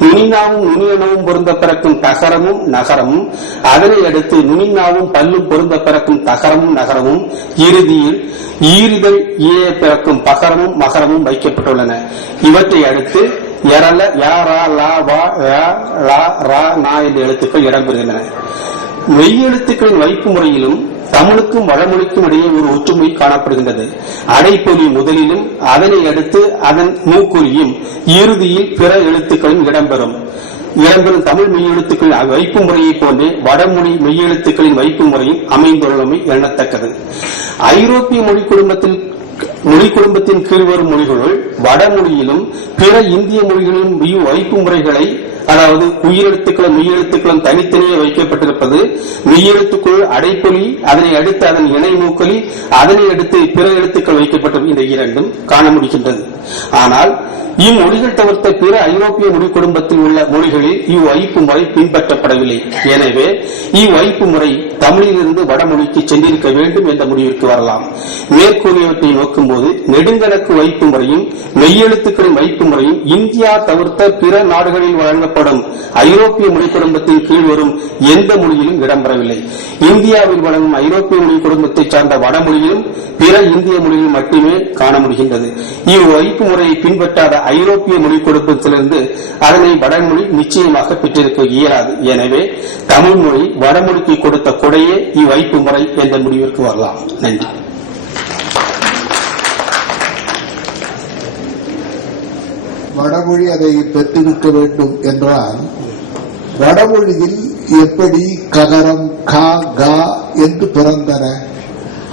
நுனிநாவும் நுனியனவும் பொருந்த பிறக்கும் தகரமும் நகரமும் அதனை அடுத்து நுனிநாவும் பல்லும் பொருந்த பிறக்கும் தகரமும் நகரமும் இறுதியில் ஈறுதல் ஈய பிறக்கும் பகரமும் மகரமும் வைக்கப்பட்டுள்ளன. இவற்றை அடுத்து எரல யாரா லா வா லா ரா நா என்ற எழுத்துக்கள் இடம்பெறுகின்றன. மெய்யெழுத்துக்களின் வைப்பு முறையிலும் தமிழுக்கும் வடமொழிக்கும் இடையே ஒரு ஒற்றுமை காணப்படுகின்றது. அடைப்பொலி முதலிலும் அதனை அடுத்து அதன் மூக்குறியும் இறுதியில் பிற எழுத்துக்களும் இடம்பெறும். இடம்பெறும் தமிழ் மெய்யெழுத்துக்கள் வைப்பு முறையை போன்றே வடமொழி மெய்யெழுத்துக்களின் வைப்பு முறையும் அமைந்துள்ளமை எண்ணத்தக்கது. ஐரோப்பிய மொழி குடும்பத்தில் மொழி குடும்பத்தின் கீழ் வரும் மொழிகளுள் வடமொழியிலும் பிற இந்திய மொழிகளிலும் வைப்பு முறைகளை அதாவது உயிரெழுத்துக்களும் மெய்யெழுத்துக்களும் தனித்தனியே வைக்கப்பட்டிருப்பது. மெய்யெழுத்துக்குள் அடைப்பொலி அதனை அடுத்து அதன் இணை மூக்கொலி அதனை அடுத்து பிற எழுத்துக்கள் வைக்கப்பட்டது இந்த இரண்டும் காண முடிகின்றது. ஆனால் இம்மொழிகள் தவிர்த்த பிற ஐரோப்பிய மொழி குடும்பத்தில் உள்ள மொழிகளில் இவ்வைப்பு முறை பின்பற்றப்படவில்லை. எனவே இவ்வைப்பு முறை தமிழிலிருந்து வடமொழிக்கு சென்றிருக்க வேண்டும் என்ற முடிவிற்கு வரலாம். மேற்கூறியவற்றை நோக்கும்போது நெடுங்கணக்கு வைப்பு முறையும் மெய்யெழுத்துக்களின் வைப்பு முறையும் இந்தியா தவிர்த்த பிற நாடுகளில் எனப்படும் ஐரோப்பிய மொழி குடும்பத்தின் கீழ் வரும் எந்த மொழியிலும் இடம்பெறவில்லை. இந்தியாவில் வழங்கும் ஐரோப்பிய மொழி குடும்பத்தை சார்ந்த வடமொழியிலும் பிற இந்திய மொழியில் மட்டுமே காண முடிகின்றது. இவ்வைப்பு முறையை பின்பற்றாத ஐரோப்பிய மொழி குடும்பத்திலிருந்து அதனை வடமொழி நிச்சயமாக பெற்றிருக்க இயலாது. எனவே தமிழ் மொழி வடமொழிக்கு கொடுத்த கொடையே இவ்வைப்பு முறை என்ற முடிவிற்கு வரலாம். நன்றி. வடமொழி அதை பெற்றிருக்க வேண்டும் என்றால் வடமொழியில் எப்படி ககரம் கா கா என்று பிறந்தன?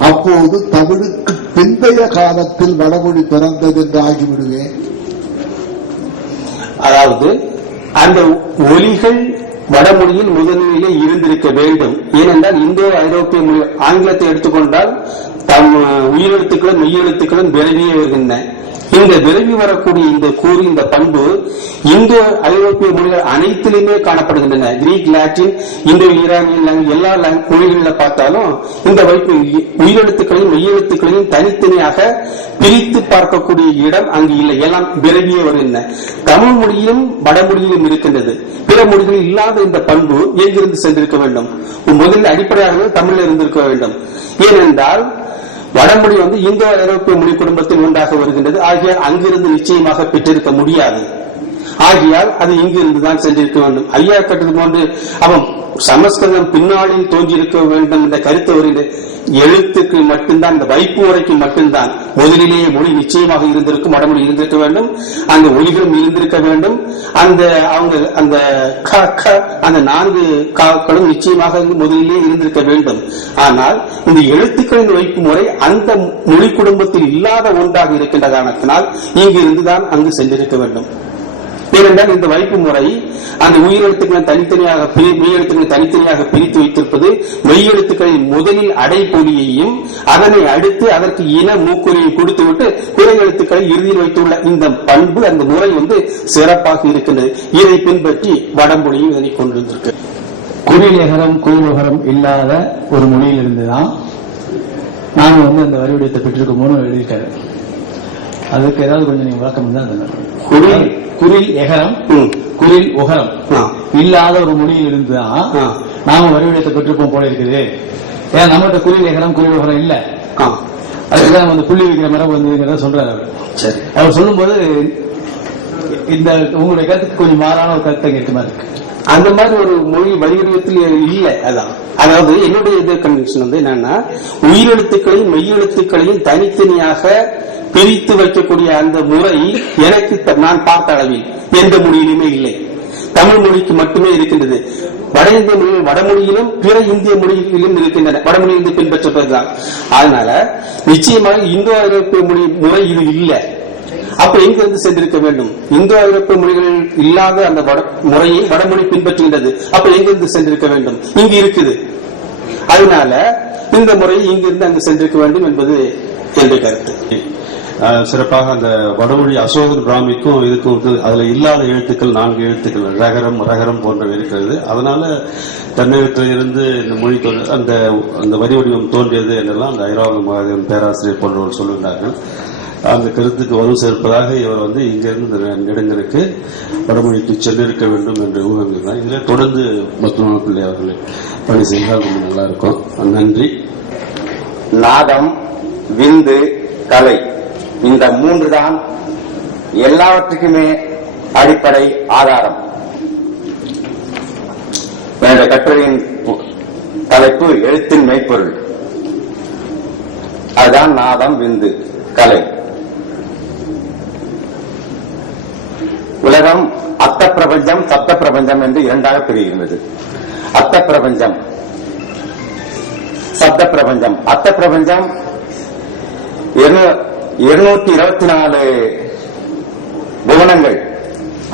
அப்போது தமிழுக்கு பிந்தைய காலத்தில் வடமொழி பிறந்தது என்று ஆகிவிடுவேன். அதாவது அந்த ஒலிகள் வடமொழியில் முதன்மையிலே இருந்திருக்க வேண்டும். ஏனென்றால் இந்தோ ஐரோப்பிய மொழி ஆங்கிலத்தை எடுத்துக்கொண்டால் தம் உயிரெழுத்துக்களும் மெய்யெழுத்துக்களும் விரைவியே வருகின்றன. இந்த விரைவி வரக்கூடிய இந்த கூறு இந்த பண்பு இந்தோ ஐரோப்பிய மொழிகள் அனைத்திலுமே காணப்படுகின்றன. கிரீக் லாட்டின் இந்தோ ஈரானியன் எல்லா மொழிகளில் பார்த்தாலும் இந்த வைப்பு உயிரெழுத்துக்களையும் மெய்யெழுத்துக்களையும் தனித்தனியாக பிரித்து பார்க்கக்கூடிய இடம் அங்கு இல்லை. எல்லாம் விரைவியே வருகின்றன. தமிழ் மொழியிலும் வடமொழியிலும் இருக்கின்றது. பிற மொழிகளில் இல்லாத இந்த பண்பு எங்கிருந்து சென்றிருக்க வேண்டும்? முதலில் அடிப்படையாக தமிழில் இருந்திருக்க வேண்டும். ஏனென்றால் வடமொழி வந்து இந்தோ ஐரோப்பிய மொழி குடும்பத்தில் உண்டாக வருகின்றது. ஆகியால் அங்கிருந்து நிச்சயமாக பெற்றிருக்க முடியாது. ஆகியால் அது இங்கிருந்து தான் சென்றிருக்க வேண்டும். ஐயா கட்டது போன்று அவன் சமஸ்கிருதம் பின்னாளில் தோன்றியிருக்க வேண்டும் என்ற கருத்து வருகிற எழுத்துக்கு மட்டும்தான் இந்த வைப்பு முறைக்கு மட்டும்தான் முதலிலேயே மொழி நிச்சயமாக இருந்திருக்கும் வடமொழி இருந்திருக்க வேண்டும். அந்த ஒலிகளும் இருந்திருக்க வேண்டும். அந்த அவங்க அந்த க க அந்த நான்கு காக்களும் நிச்சயமாக முதலிலே இருந்திருக்க வேண்டும். ஆனால் இந்த எழுத்துக்களின் வைப்பு முறை அந்த மொழி குடும்பத்தில் இல்லாத ஒன்றாக இருக்கின்ற காரணத்தினால் இங்கு இருந்துதான் அங்கு சென்றிருக்க வேண்டும். ஏனென்றால் இந்த வைப்பு முறை அந்த உயிரெழுத்துக்களை தனித்தனியாக பிரி- மெய்யெழுத்துக்களை தனித்தனியாக பிரித்து வைத்திருப்பது மெய்யெழுத்துக்களின் முதலில் அடைப்பொலியையும் அதனை அடுத்து அதற்கு இன மூக்குறியை கொடுத்துவிட்டு பிற எழுத்துக்களை இறுதியில் வைத்துள்ள இந்த பண்பு அந்த முறை வந்து சிறப்பாக இருக்கின்றது. இதை பின்பற்றி வடமொழியும் இதனை கொண்டிருந்திருக்கு. குறிலேகரம் குயிலுகரம் இல்லாத ஒரு மொழியில் இருந்துதான் நான் வந்து அந்த வரிவிடத்தை பெற்றிருக்கோம்னு எழுதியிருக்காரு. அதுக்கு ஏதாவது கொஞ்சம் நீங்க விளக்கம் நல்லது. குறில் குரில். எகரம். குரில் உகரம். இல்லாத ஒரு மொழியில் இருந்துதான். நாம வரிவடிவத்தை பெற்றிருப்போம் போல இருக்குது. ஏன் நம்மகிட்ட குரில் எகரம் குரில் உகரம் இல்ல? ஆ. அதுக்குதான் வந்து புள்ளி வைக்கிற மரபு வந்துங்கிறத சொல்றாரு அவர். சரி. அவர் சொல்லும்போது இந்த உங்களுடைய கருத்துக்கு கொஞ்சம் மாறான ஒரு கருத்து இருக்க மாதிரி இருக்கு? அந்த மாதிரி ஒரு மொழி வடிவத்தில் இல்லை அதான். அதாவது என்னுடைய இது கன்விக்ஷன் வந்து என்னன்னா உயிரெழுத்துக்களையும் மெய்யெழுத்துக்களையும் தனித்தனியாக பிரித்து வைக்கக்கூடிய அந்த முறை எனக்கு த- நான் பார்த்த அளவில் எந்த மொழியிலுமே இல்லை. தமிழ் மொழிக்கு மட்டுமே இருக்கின்றது. வட இந்திய மொழி வடமொழியிலும் பிற இந்திய மொழியிலும் இருக்கின்றன. வடமொழியிலிருந்து பின்பற்றப்பதுதான் அதனால நிச்சயமாக இந்தோ ஐரோப்பிய மொழி முறை இது இல்லை. அப்ப எங்கிருந்து சென்றிருக்க வேண்டும்? இந்தோ ஐரோப்பிய மொழிகள் இல்லாத அந்த வட முறையை வடமொழி பின்பற்றுகின்றது. அப்ப எங்கிருந்து சென்றிருக்க வேண்டும்? இங்கு இருக்குது. அதனால இந்த முறை இங்கிருந்து அங்கு சென்றிருக்க வேண்டும் என்பது என்னுடைய கருத்து. சிறப்பாக அந்த வடமொழி அசோகன் பிராமிக்கும் இதுக்கும் வந்து அதுல இல்லாத எழுத்துக்கள் நான்கு எழுத்துக்கள் ரகரம் ரகரம் போன்றவை இருக்கிறது. அதனால தமிழகத்திலிருந்து இருந்து இந்த மொழி அந்த அந்த வரி வடிவம் தோன்றியது என்றெல்லாம் அந்த ஐராவத மகாதேவன் பேராசிரியர் போன்றவர் சொல்லுகிறார்கள் அந்த கருத்துக்கு வலு சேர்ப்பதாக இவர் வந்து இங்கிருந்து நெடுங்கனுக்கு வடமொழிக்கு சென்றிருக்க வேண்டும் என்று ஊகங்கிறார் இதில் தொடர்ந்து பத்மநாப பிள்ளை அவர்கள் பணி செய்தால் ரொம்ப நல்லா இருக்கும் நன்றி. நாதம் விந்து கலை. இந்த மூன்று தான் எல்லாவற்றுக்குமே அடிப்படை ஆதாரம். என்னுடைய கட்டுரையின் தலைப்பு எழுத்தின் மெய்ப்பொருள். அதுதான் நாதம் விந்து கலை. உலகம் அத்த பிரபஞ்சம் சப்த பிரபஞ்சம் என்று இரண்டாக பிரிகின்றது. அத்த பிரபஞ்சம் சப்த பிரபஞ்சம் அத்த பிரபஞ்சம் இருநூத்தி இருபத்தி நாலு புவனங்கள்.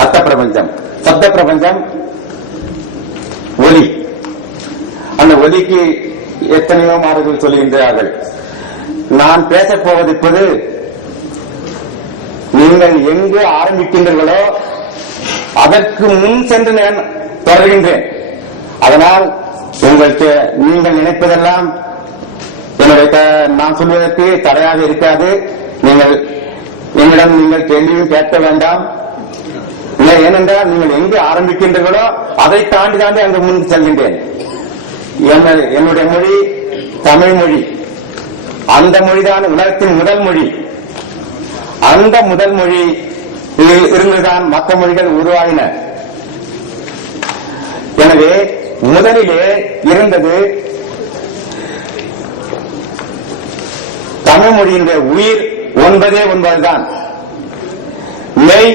அத்த பிரபஞ்சம் சப்த பிரபஞ்சம் ஒலி. அந்த ஒலிக்கு எத்தனையோ மாறுதல் சொல்லுகின்றார்கள் நான் பேசப் போவது இப்போது நீங்கள் எங்கு ஆரம்பிக்கின்றீர்களோ அதற்கு முன் சென்று நான் தொடர்கின்றேன். அதனால் உங்களுக்கு நீங்கள் நினைப்பதெல்லாம் என்னுடைய நான் சொல்வதற்கு தடையாக இருக்காது. நீங்கள் என்னிடம் நீங்கள் கேள்வியும் கேட்க வேண்டாம். இல்லை ஏனென்றால் நீங்கள் எங்கு ஆரம்பிக்கின்றீர்களோ அதை தாண்டி தாண்டி அங்கு முன் செல்கின்றேன். என்னுடைய மொழி தமிழ் மொழி. அந்த மொழிதான் உலகத்தின் முதல் மொழி. அந்த முதல் மொழி இ- இருந்துதான் மற்ற மொழிகள் உருவாகின எனவே முதலிலே இருந்தது தமிழ் மொழியினுடைய உயிர் ஒன்பதே ஒன்பதுதான் மெய்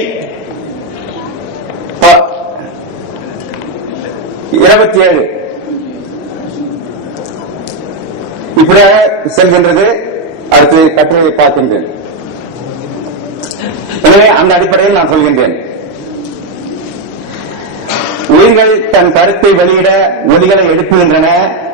இருபத்தி ஏழு இப்படியாக செல்கின்றது. அடுத்து கட்டுரையை பார்க்கின்றேன். எனவே அந்த அடிப்படையில் நான் சொல்கின்றேன். உயிர்கள் தன் கருத்தை வெளியிட ஒலிகளை எழுப்புகின்றன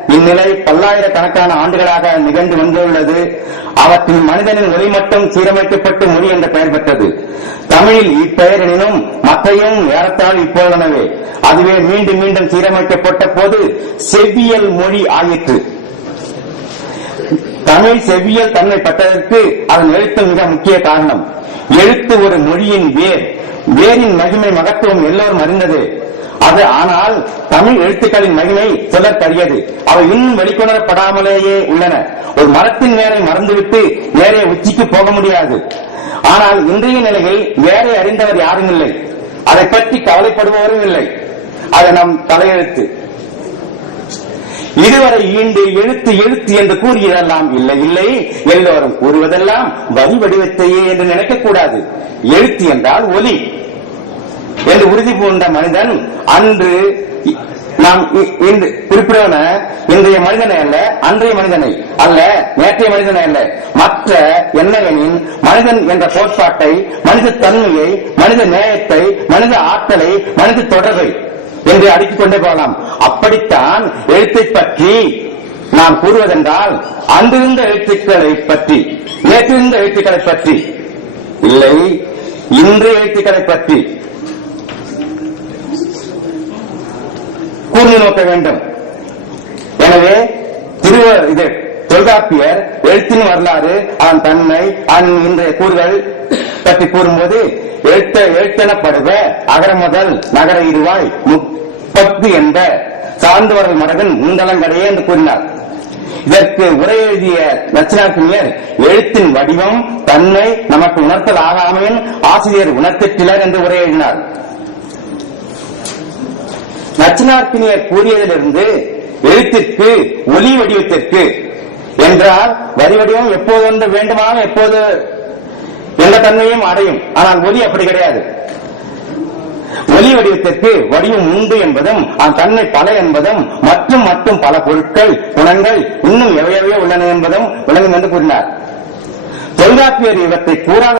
இந்நிலை பல்லாயிரக்கணக்கான ஆண்டுகளாக நிகழ்ந்து வந்துள்ளது. அவற்றின் மனிதனின் மொழி மட்டும் சீரமைக்கப்பட்டு மொழி என்ற பெயர் பெற்றது. தமிழில் இப்பெயர் எனினும் மற்றையும் ஏறத்தாழ் இப்போதனவே அதுவே மீண்டும் மீண்டும் சீரமைக்கப்பட்ட போது செவ்வியல் மொழி ஆயிற்று. தமிழ் செவ்வியல் தன்மை பெற்றதற்கு அதன் எழுத்து மிக முக்கிய காரணம். எழுத்து ஒரு மொழியின் வேர். வேரின் மகிமை மகத்துவம் எல்லோரும் அறிந்தது. அது ஆனால் தமிழ் எழுத்துக்களின் மகிமை சிலர்க்கரியது அவை இன்னும் வெளிக்கொணரப்படாமலேயே உள்ளன. ஒரு மரத்தின் வேரை மறந்துவிட்டு வேறே உச்சிக்கு போக முடியாது. ஆனால் இன்றைய நிலையில் வேரை அறிந்தவர் யாரும் இல்லை. அதை பற்றி கவலைப்படுபவரும் இல்லை. அது நம் தலையெழுத்து. இதுவரை ஈண்டு எழுத்து எழுத்து என்று கூறியதெல்லாம் இல்லை இல்லை. எல்லோரும் கூறுவதெல்லாம் வரி வடிவத்தையே என்று நினைக்கக்கூடாது. எழுத்து என்றால் ஒலி. என்று உறுதி பூண்ட மனிதன் அன்று நாம் இ- இன்று குறிப்பிடுவன இன்றைய மனிதனை அல்ல அன்றைய மனிதனை அல்ல நேற்றைய மனிதனை அல்ல. மற்ற என்னவெனின் மனிதன் என்ற கோட்பாட்டை மனித தன்மையை மனித நேயத்தை மனித ஆற்றலை மனித தொடர்பை என்று அடுக்கிக் கொண்டே போகலாம். அப்படித்தான் எழுத்தை பற்றி நாம் கூறுவதென்றால் அன்றிருந்த எழுத்துக்களை பற்றி நேற்றிருந்த எழுத்துக்களை பற்றி இல்லை இன்றைய எழுத்துக்களை பற்றி கூர்ந்து நோக்க வேண்டும். எனவே திருவ இது தொல்காப்பியர் எழுத்தின் வரலாறு அதன் தன்மை அதன் இன்றைய கூறுகள் பற்றி கூறும்போது எழுத்த எழுத்தெனப்படுவ அகர முதல் நகர இருவாய் முப்பத்து என்ற சார்ந்தவர்கள் மரகன் முந்தளங்கடையே என்று கூறினார். இதற்கு உரை எழுதிய நச்சினாக்கினியர் எழுத்தின் வடிவம் தன்மை நமக்கு உணர்த்தல் ஆகாமையின் ஆசிரியர் உணர்த்திட்டிலர் என்று உரை எழுதினார். நச்சினார்க்கினியர் கூறியதிலிருந்து எழுத்திற்கு ஒலி வடிவத்திற்கு என்றால் வரி வடிவம் எப்போது ஒன்று வேண்டுமானால் எப்போது எந்த தன்மையும் அடையும். ஆனால் ஒலி அப்படி கிடையாது. ஒலி வடிவத்திற்கு வடிவம் உண்டு என்பதும் அதன் தன்மை பல என்பதும் மற்றும் மற்றும் பல பொருட்கள் குணங்கள் இன்னும் எவையவையோ உள்ளன என்பதும் விளங்கும் என்று கூறினார். தொல்காப்பியர் இவற்றை கூறாத